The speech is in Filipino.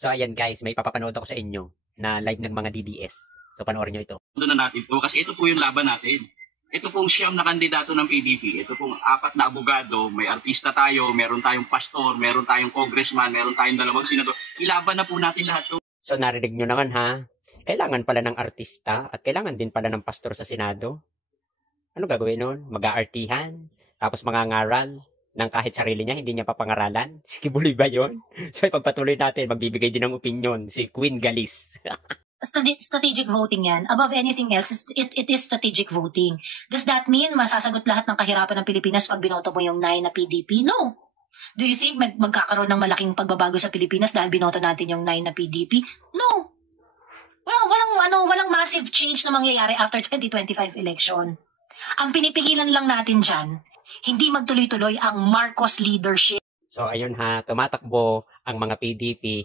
So ayan guys, may papapanood ako sa inyo na live ng mga DDS. So panoorin nyo ito. Doon na natin to kasi ito po yung laban natin. Ito pong siyam na kandidato ng PDP. Ito pong 4 na abogado. May artista tayo, meron tayong pastor, meron tayong congressman, meron tayong 2 senador. Ilaban na po natin lahat to. So narinig nyo naman ha, kailangan pala ng artista at kailangan din pala ng pastor sa Senado. Ano gagawin nun? Mag-aartihan, tapos mangangaral ng kahit sarili niya, hindi niya papangaralan. Si Kibuloy ba yun? So ipagpatuloy natin, magbibigay din ng opinion si Queen Galis. Strategic voting yan. Above anything else, it is strategic voting. Does that mean masasagot lahat ng kahirapan ng Pilipinas pag binoto mo yung 9 na PDP? No. Do you think magkakaroon ng malaking pagbabago sa Pilipinas dahil binoto natin yung 9 na PDP? No. Walang massive change na mangyayari after 2025 election. Ang pinipigilan lang natin dyan, hindi magtuloy-tuloy ang Marcos leadership. So ayun ha, tumatakbo ang mga PDP.